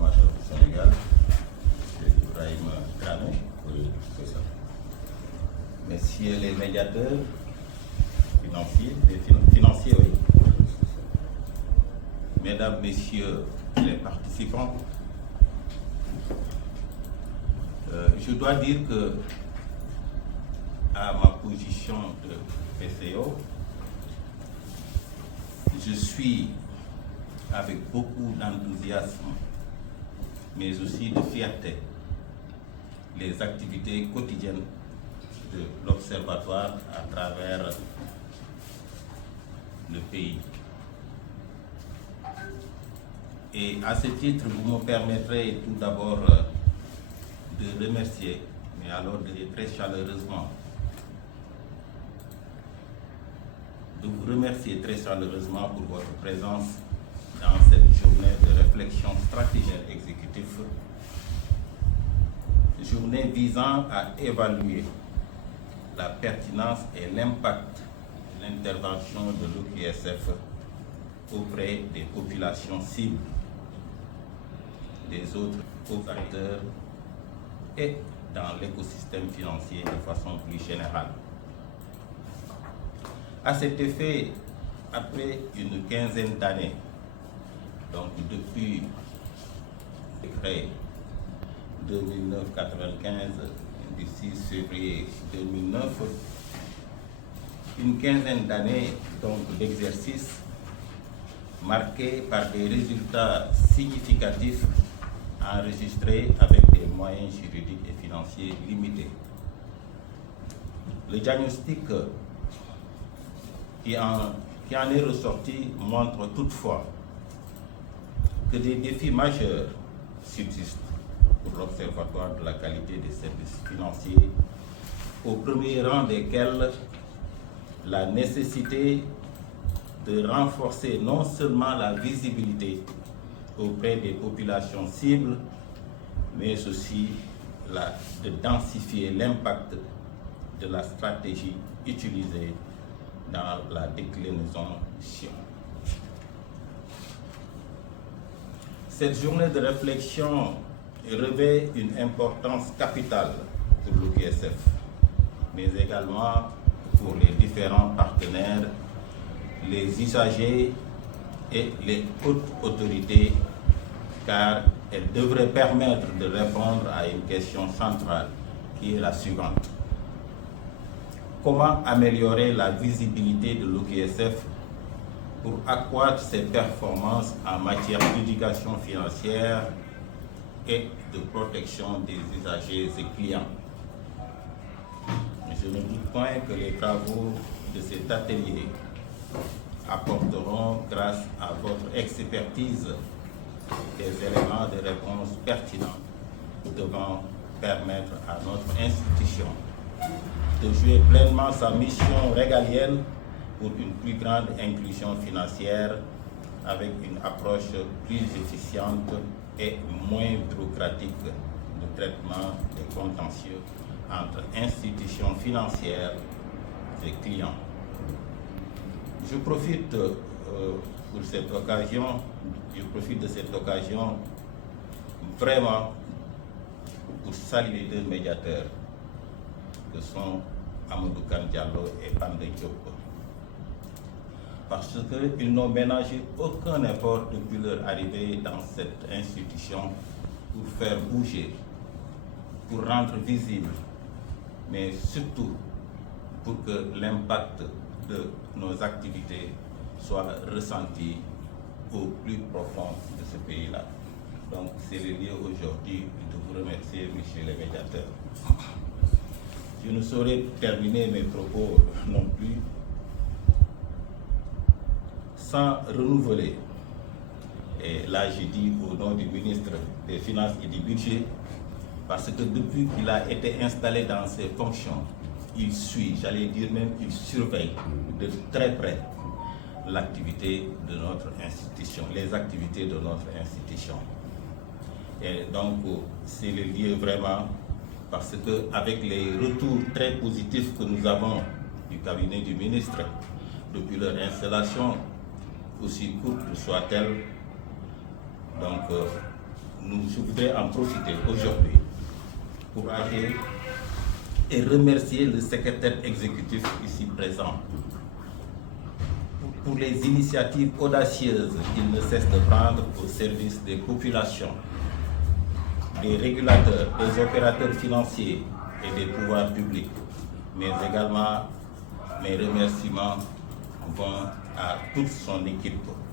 d'état-major du Sénégal, M. Ibrahim Dramé. Oui, c'est ça. Messieurs les médiateurs financiers, oui. Mesdames, Messieurs les participants, je dois dire que à ma position de PCO, je suis avec beaucoup d'enthousiasme, mais aussi de fierté, les activités quotidiennes de l'Observatoire à travers le pays. Et à ce titre, vous me permettrez tout d'abord de remercier, mais alors très chaleureusement, de vous remercier très chaleureusement pour votre présence dans cette journée de réflexion stratégique exécutive, journée visant à évaluer la pertinence et l'impact de l'intervention de l'OQSF auprès des populations cibles, des autres acteurs et dans l'écosystème financier de façon plus générale. À cet effet, après une quinzaine d'années, donc depuis le décret 2009-95 du 6 février 2009, une quinzaine d'années donc d'exercice marqué par des résultats significatifs enregistrés avec des moyens juridiques et financiers limités. Le diagnostic qui en est ressorti montre toutefois que des défis majeurs subsistent pour l'Observatoire de la qualité des services financiers, au premier rang desquels la nécessité de renforcer non seulement la visibilité auprès des populations cibles, mais aussi de densifier l'impact de la stratégie utilisée dans la déclinaison SION. Cette journée de réflexion revêt une importance capitale pour l'OQSF, mais également pour les différents partenaires, les usagers et les hautes autorités, car elle devrait permettre de répondre à une question centrale qui est la suivante. Comment améliorer la visibilité de l'OQSF pour accroître ses performances en matière d'éducation financière et de protection des usagers et clients? Je ne doute point que les travaux de cet atelier apporteront, grâce à votre expertise, des éléments de réponse pertinents devant permettre à notre institution de jouer pleinement sa mission régalienne pour une plus grande inclusion financière avec une approche plus efficiente et moins bureaucratique de traitement des contentieux entre institutions financières et clients. Je profite de cette occasion vraiment pour saluer les deux médiateurs que sont Amadou Kane Diallo et Bandé Diop, parce qu'ils n'ont ménagé aucun effort depuis leur arrivée dans cette institution pour faire bouger, pour rendre visible, mais surtout pour que l'impact de nos activités soit ressenti au plus profond de ce pays-là. Donc c'est le lieu aujourd'hui de vous remercier, messieurs les médiateurs. Je ne saurais terminer mes propos non plus sans renouveler, et là j'ai dit au nom du ministre des Finances et du Budget, parce que depuis qu'il a été installé dans ses fonctions, il suit, j'allais dire même il surveille de très près l'activité de notre institution, les activités de notre institution. Et donc c'est le lieu vraiment, parce qu'avec les retours très positifs que nous avons du cabinet du ministre depuis leur installation, aussi courte soit-elle, donc je voudrais en profiter aujourd'hui pour agir et remercier le secrétaire exécutif ici présent pour les initiatives audacieuses qu'il ne cesse de prendre au service des populations, des régulateurs, des opérateurs financiers et des pouvoirs publics. Mais également, mes remerciements vont à toute son équipe.